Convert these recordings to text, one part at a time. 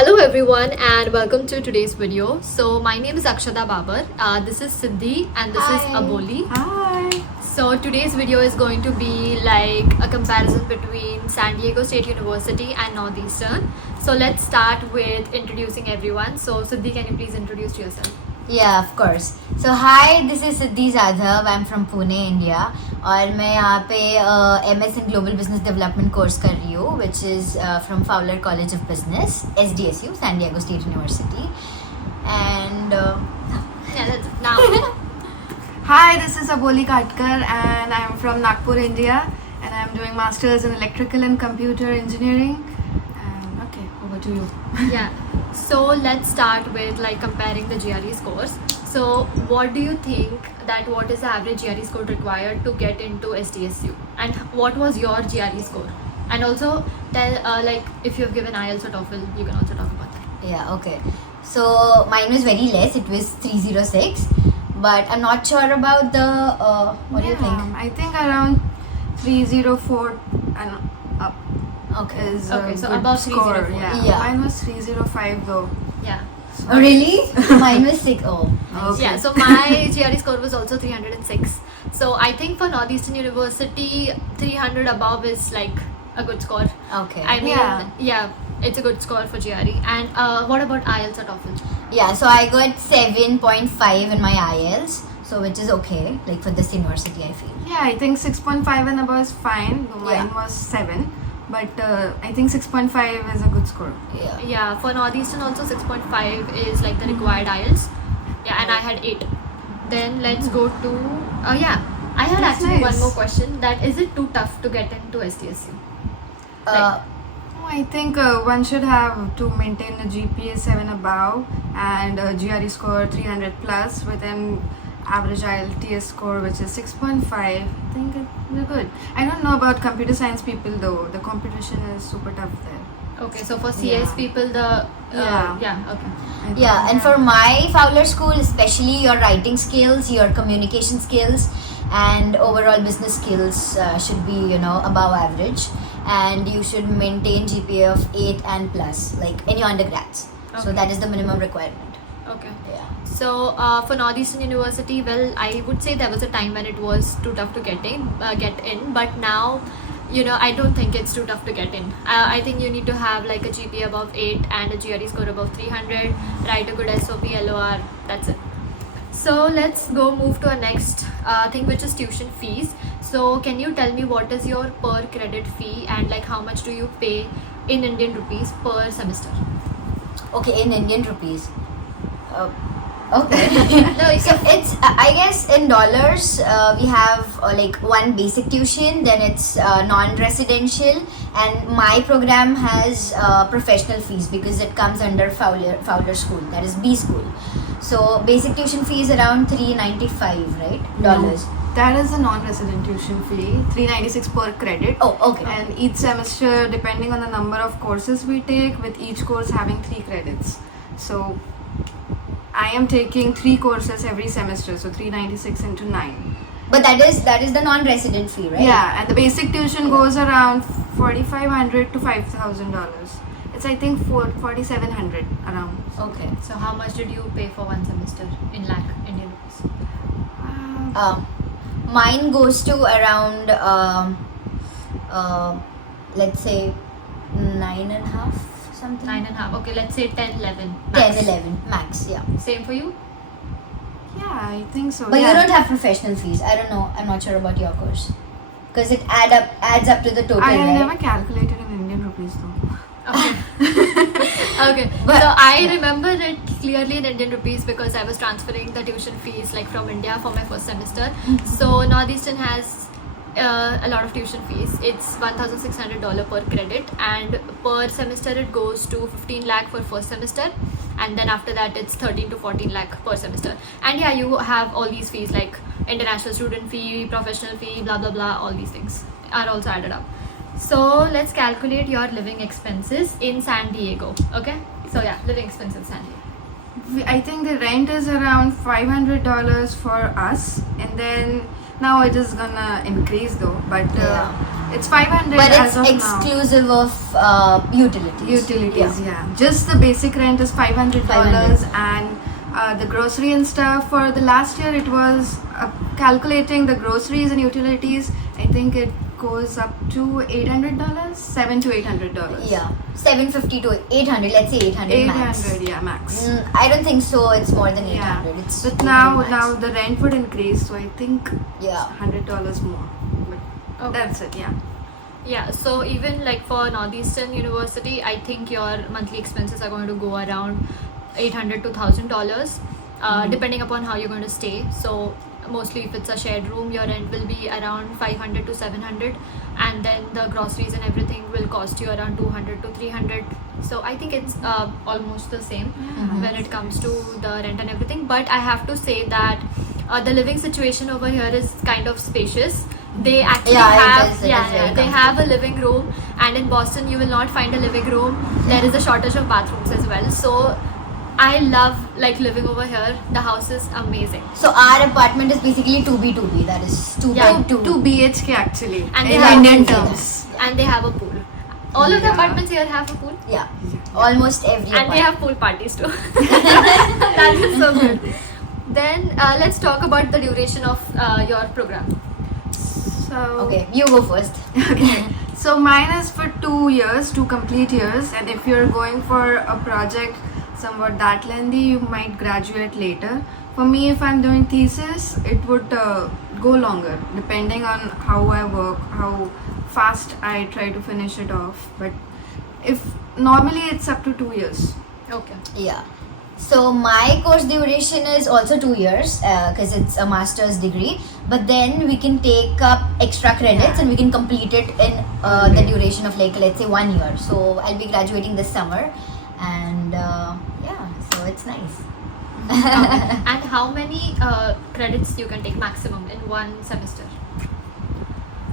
Hello everyone and welcome to today's video. So my name is Akshata Babar. This is Siddhi and this is Aboli. Hi. So today's video is going to be like a comparison between San Diego State University and Northeastern. So let's start with introducing everyone. So Siddhi, can you please introduce yourself? Yeah, of course. So hi, this is Siddhi Jadhav. I'm from Pune, India. और मैं यहाँ पे MS in Global Business Development course कर रही हूँ, which is from Fowler College of Business, SDSU, San Diego State University. And Yeah, that's it. Now. Hi, this is Aboli Katkar and I'm from Nagpur, India, and I'm doing Masters in Electrical and Computer Engineering. And okay, over to you. Yeah. So let's start with like comparing the GRE scores. So what do you think that what is the average GRE score required to get into SDSU? And what was your GRE score? And also tell like if you have given IELTS or TOEFL, you can also talk about that. yeah, okay. So mine was very less. It was 306. But I'm not sure about the, what do you think? I think around 304 and up Okay. is Okay, a so good above score. 304. Yeah. Mine was 305 though. Yeah. So Oh, really? Mine was 6. Oh. Okay. Yeah, so my GRE score was also 306. So I think for Northeastern University, 300 above is like a good score. Okay. I mean, Yeah. yeah, it's a good score for GRE. And what about IELTS or TOEFL? Yeah, so I got 7.5 in my IELTS, so which is okay, like for this university, I feel. Yeah, I think 6.5 and above is fine. Though mine Yeah. was 7. But I think 6.5 is a good score. Yeah. Yeah, for Northeastern also 6.5 is like the required IELTS. Yeah, and I had 8. Then let's go to yeah. I had That's actually one nice. more question. That is it too tough to get into SDSU? Uh, I think one should have to maintain a GPA 7 above and a GRE score 300 plus with an average IELTS score which is 6.5. I think they're good. I don't know about computer science people though. The competition is super tough there. Okay, so for CS Yeah. people, the Yeah. okay. I think, Yeah, and for my Fowler school, especially your writing skills, your communication skills, and overall business skills should be, above average. And you should maintain GPA of 8 and plus, like any undergrads. So Okay. that is the minimum requirement. Okay. Yeah. So for Northeastern University, well, I would say there was a time when it was too tough to get in. But now, I don't think it's too tough to get in. I think you need to have like a GPA above 8 and a GRE score above 300. Write a good SOP, LOR. That's it. So let's move to our next thing, which is tuition fees. So can you tell me what is your per credit fee and like how much do you pay in Indian rupees per semester? Okay, in Indian rupees. Okay. No, you So can- it's, I guess in dollars, we have like one basic tuition, then it's non-residential, and my program has professional fees because it comes under Fowler School, that is B school. So basic tuition fee is around $395, right? Dollars. that is a non-resident tuition fee, 396 per credit. Oh, okay. And each semester, depending on the number of courses we take, with each course having 3 credits. So I am taking 3 courses every semester, so 396 into 9. But that is the non-resident fee, right? Yeah, and the basic tuition goes around $4,500 to $5,000. It's I think $4,700 around. Okay. So how much did you pay for one semester in lakh Indian rupees? Mine goes to around, let's say, 9.5 something. 9.5. Okay, let's say 10, 11. 10, max. 11 max, yeah. Same for you? Yeah, I think so. But yeah. you don't have professional fees. I don't know. I'm not sure about your course. Because it adds up to the total, I right? never calculated in Indian rupees though. Okay. Okay. But- So I remember it clearly in Indian rupees because I was transferring the tuition fees like from India for my first semester. So Northeastern has a lot of tuition fees. It's $1,600 per credit, and per semester it goes to 15 lakh for first semester, and then after that it's 13 to 14 lakh per semester. And yeah, you have all these fees like international student fee, professional fee, blah blah blah. All these things are also added up. So let's calculate your living expenses in San Diego. Okay, so yeah, living expenses in San Diego. I think the rent is around $500 for us, and then Now it is gonna increase though, but it's 500 But as it's of exclusive of utilities. now. Utilities, yeah. Just the basic rent is $500, and the grocery and stuff. For the last year, it was calculating the groceries and utilities. I think it goes up to $800, $700 to $800. Yeah, 750 to 800. Let's say 800 max. 800, yeah, max. I don't think so. It's more than Yeah. 800. It's But 800 now max. the rent would increase, so I think Yeah. $100 more. But Okay. that's it, yeah. Yeah, so even like for Northeastern University, I think your monthly expenses are going to go around $800 to $1,000, depending upon how you're going to stay. So mostly if it's a shared room, your rent will be around 500 to 700, and then the groceries and everything will cost you around 200 to 300. So I think it's almost the same when it comes to the rent and everything. But I have to say that the living situation over here is kind of spacious. They actually they have a living room, and in Boston you will not find a living room. There is a shortage of bathrooms as well. So I love like living over here. The house is amazing. So our apartment is basically 2B2B. That is 2 Yeah, by 2. 2 BHK actually, And they in have Indian to say terms. And they have a pool. All of the Yeah. apartments here have a pool. Yeah, almost every And they apartment. have pool parties too. That is so good. Then let's talk about the duration of your program. So Okay, you go first. Okay. So mine is for 2 years, 2 complete years, and if you're going for a project somewhat that lengthy, you might graduate later. For me, if I'm doing thesis, it would go longer, depending on how I work, how fast I try to finish it off. But if normally it's up to 2 years. Okay. Yeah. So my course duration is also 2 years because it's a master's degree. But then we can take up extra credits and we can complete it in the duration of like let's say 1 year. So I'll be graduating this summer, and so it's nice. And how many credits you can take maximum in one semester?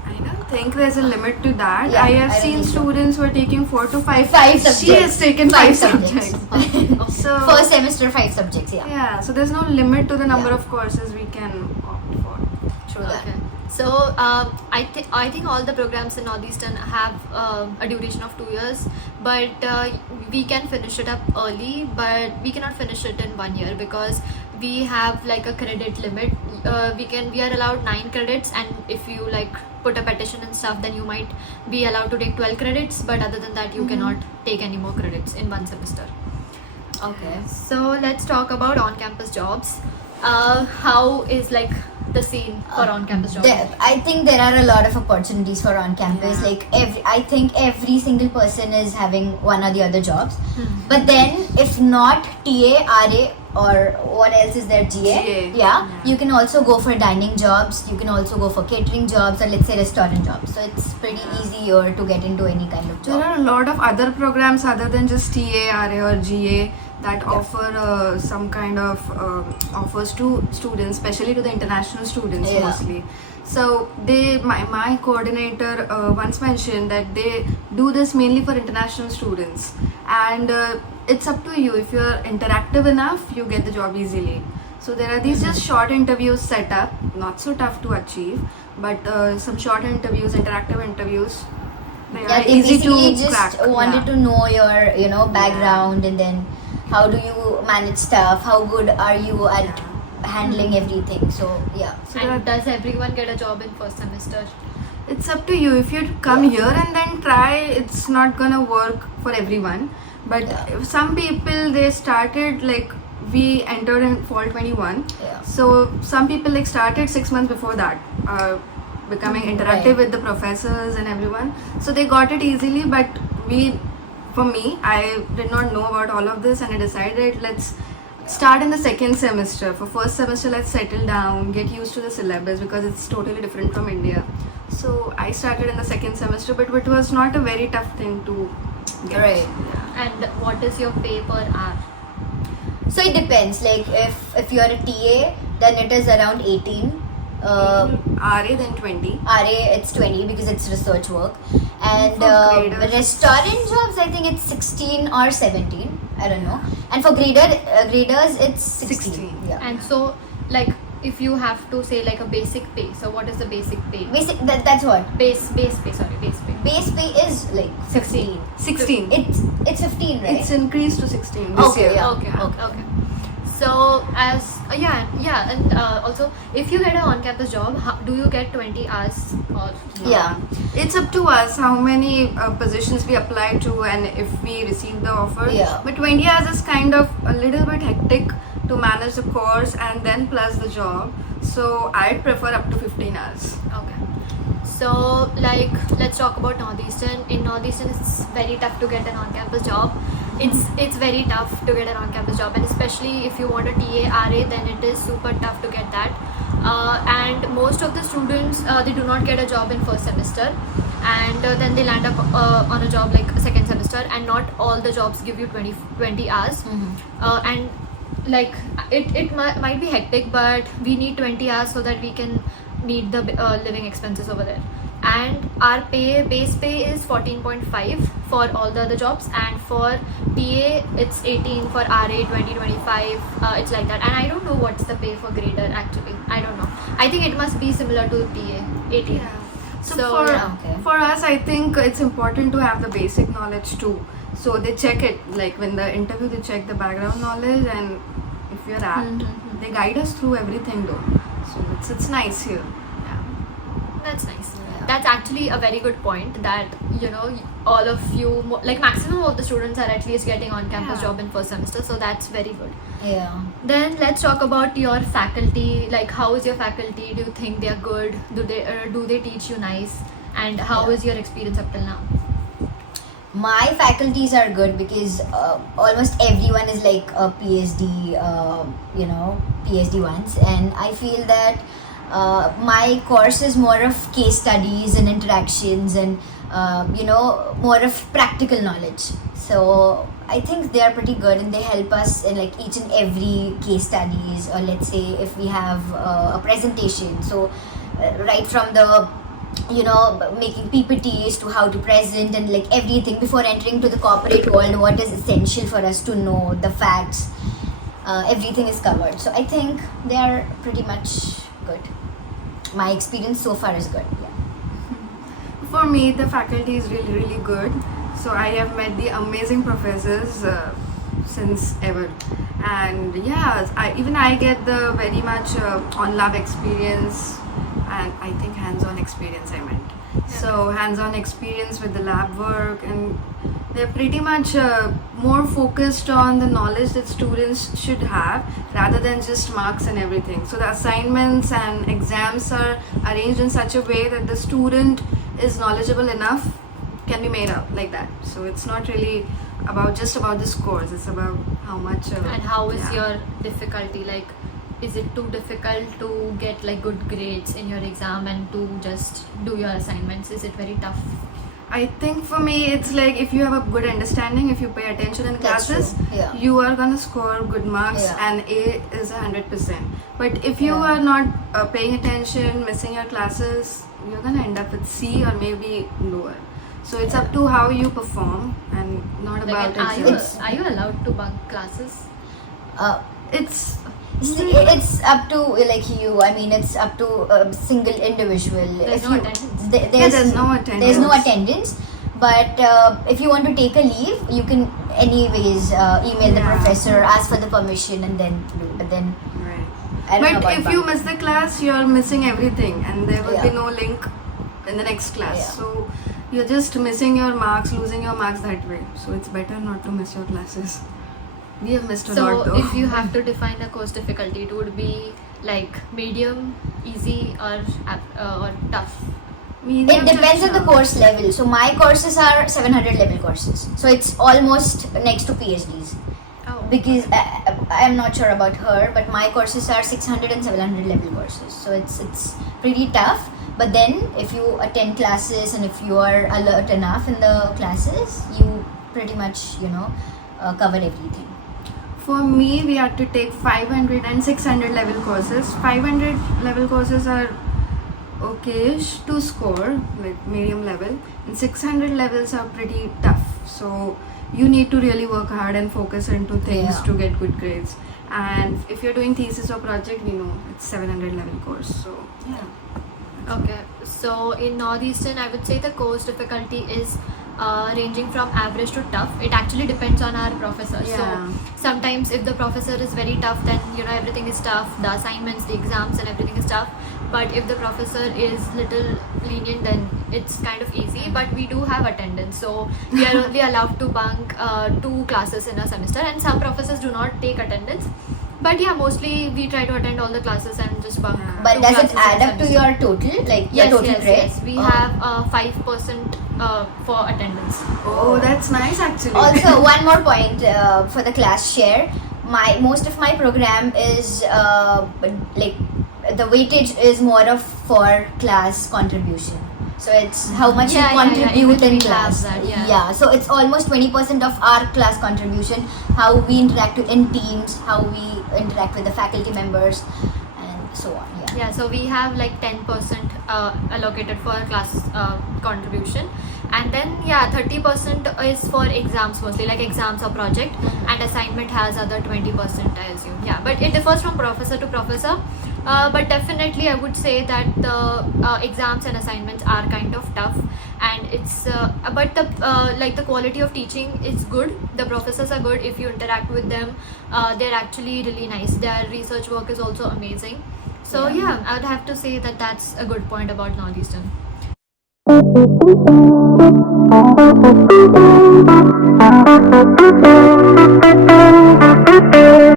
I don't think there's a limit to that. Yeah, I have I don't seen think so. students who are taking 4 to 5. Five She subjects. has taken 5 subjects. So First semester 5 subjects. Yeah. yeah, so there's no limit to the number Yeah. of courses we can opt for. True that. Okay. So I think all the programs in Northeastern have a duration of 2 years, but we can finish it up early, but we cannot finish it in 1 year because we have like a credit limit. We are allowed 9 credits, and if you like put a petition and stuff, then you might be allowed to take 12 credits. But other than that, you cannot take any more credits in one semester. Okay. So let's talk about on-campus jobs. How is like the scene for on-campus jobs? I think there are a lot of opportunities for on campus. Yeah. Like I think every single person is having one or the other jobs. But then if not TA, RA, or what else is there, GA? Yeah, you can also go for dining jobs. You can also go for catering jobs, or let's say restaurant jobs. So it's pretty easy here to get into any kind of There job. are a lot of other programs other than just TA, RA or GA that offer some kind of offers to students, especially to the international students Yeah. mostly. So my coordinator once mentioned that they do this mainly for international students, and it's up to you. If you're interactive enough, you get the job easily. So there are these just short interviews set up, not so tough to achieve, but some short interviews, interactive interviews. They Yeah, are they easy to basically just crack. wanted Yeah. to know your background, and then how do you manage stuff, how good are you at handling everything. So yeah. So And does everyone get a job in first semester? It's up to you. If you come here and then try, it's not gonna work for everyone. But if some people, they started like, we entered in fall 21. Yeah. So some people like started 6 months before that, becoming interactive Right. with the professors and everyone. So they got it easily. But for me, I did not know about all of this, and I decided let's start in the second semester. For first semester, let's settle down, get used to the syllabus because it's totally different from India. So I started in the second semester, but it was not a very tough thing to get. Right. And what is your pay per hour? So it depends. Like if you're a TA, then it is around 18. RA then 20. RA it's 20 because it's research work, and For graders. restaurant jobs I think it's 16 or 17. I don't know. And for graders it's 16. 16. Yeah. And so like if you have to say like a basic pay, so what is the basic pay? Basic, that's what? Base pay, sorry, base pay. Base pay is like 15. 16. It's 15, right? It's increased to 16 this Okay, year. yeah. Okay. So as and also if you get an on-campus job, do you get 20 hours or Yeah. It's up to us how many positions we apply to and if we receive the offer. Yeah. But 20 hours is kind of a little bit hectic to manage the course and then plus the job. So I'd prefer up to 15 hours. Okay. So like let's talk about Northeastern. In Northeastern, it's very tough to get an on-campus job. It's very tough to get an on-campus job, and especially if you want a TA RA, then it is super tough to get that. And most of the students they do not get a job in first semester, and then they land up on a job like second semester, and not all the jobs give you 20 hours. And like it might be hectic, but we need 20 hours so that we can meet the living expenses over there. And our base pay is 14.5 for all the other jobs, and for TA it's 18, for RA 20, 25, it's like that. And I don't know what's the pay for grader actually. I don't know. I think it must be similar to TA, 18. Yeah. So, So, for, yeah, okay. for us, I think it's important to have the basic knowledge too. So they check it, like when the interview, they check the background knowledge, and if you're apt, they guide us through everything though. So it's nice here. Yeah. That's nice. Yeah. That's actually a very good point, that all of you, like maximum of the students are at least getting on-campus Yeah. job in first semester, so that's very good. Yeah. Then let's talk about your faculty. Like, how is your faculty? Do you think they are good? Do they teach you nice? And how Yeah. is your experience up till now? My faculties are good because almost everyone is like a PhD, PhD ones, and I feel that my course is more of case studies and interactions and more of practical knowledge. So I think they are pretty good, and they help us in like each and every case studies, or let's say if we have a presentation. So right from the making PPTs to how to present and like everything before entering to the corporate world, what is essential for us to know, the facts, everything is covered. So I think they are pretty much good. My experience so far is good. Yeah. For me, the faculty is really, really good. So I have met the amazing professors since ever. And yeah, I get the very much on-lab experience, and I think hands-on experience I meant. So hands-on experience with the lab work, and they're pretty much more focused on the knowledge that students should have rather than just marks and everything. So the assignments and exams are arranged in such a way that the student is knowledgeable enough, can be made up like that. So it's not really about the scores, it's about how much And how is yeah. your difficulty? Like, is it too difficult to get like good grades in your exam and to just do your assignments? Is it very tough? I think for me it's like if you have a good understanding, if you pay attention in That's classes, true. Yeah. you are gonna score good marks, Yeah. and A is 100%. But if you Yeah. are not paying attention, missing your classes, you're gonna end up with C or maybe lower. So it's up to how you perform and not Like, about and exams. are you allowed to bunk classes? It's It's up to like you. I mean, it's up to a single individual. There's If no you- attendance. there's no attendance. There's no attendance. But if you want to take a leave, you can anyways email the Yeah. professor, ask for the permission, and then do. But then right. I don't know But about if you bunk. miss the class, you're missing everything, and there will be Yeah. no link in the next class. Yeah. So you're just missing your marks, losing your marks that way. So it's better not to miss your classes. We have missed a So lot though. if you have to define the course difficulty, it would be like medium, easy, or tough. It depends on the course level. So my courses are 700 level courses. So it's almost next to PhDs. Oh. Because I'm not sure about her, but my courses are 600 and 700 level courses. So it's pretty tough. But then if you attend classes and if you are alert enough in the classes, you pretty much cover everything. For me, we had to take 500 and 600 level courses. 500 level courses are okayish to score, like medium level, and 600 levels are pretty tough. So you need to really work hard and focus into things Yeah. to get good grades. And if you're doing thesis or project, it's 700 level course. So yeah. Okay, so in Northeastern, I would say the course difficulty is ranging from average to tough. It actually depends on our professor. Yeah. So sometimes if the professor is very tough, then everything is tough. The assignments, the exams, and everything is tough. But if the professor is little lenient, then it's kind of easy. But we do have attendance, so we are only allowed to bunk 2 classes in a semester, and some professors do not take attendance. But yeah, mostly we try to attend all the classes and just bunk. Yeah. But 2 does it classes in add a up to semester. your total, like your total grade? Yes. We have 5% for attendance. Oh, that's nice actually. Also, one more point for the class share. Most of my program is like the weightage is more of for class contribution. So it's how much Yeah, you yeah, contribute even in we class. have that, yeah. So it's almost 20% of our class contribution. How we interact in teams, how we interact with the faculty members, and so on. Yeah. Yeah, so we have like 10% allocated for class contribution, and then 30% is for exams mostly, like exams or project, and assignment has other 20%, I assume. Yeah, but it differs from professor to professor. But definitely I would say that the exams and assignments are kind of tough, and it's but the quality of teaching is good. The professors are good. If you interact with them, they're actually really nice. Their research work is also amazing. So yeah, I would have to say that that's a good point about Northeastern.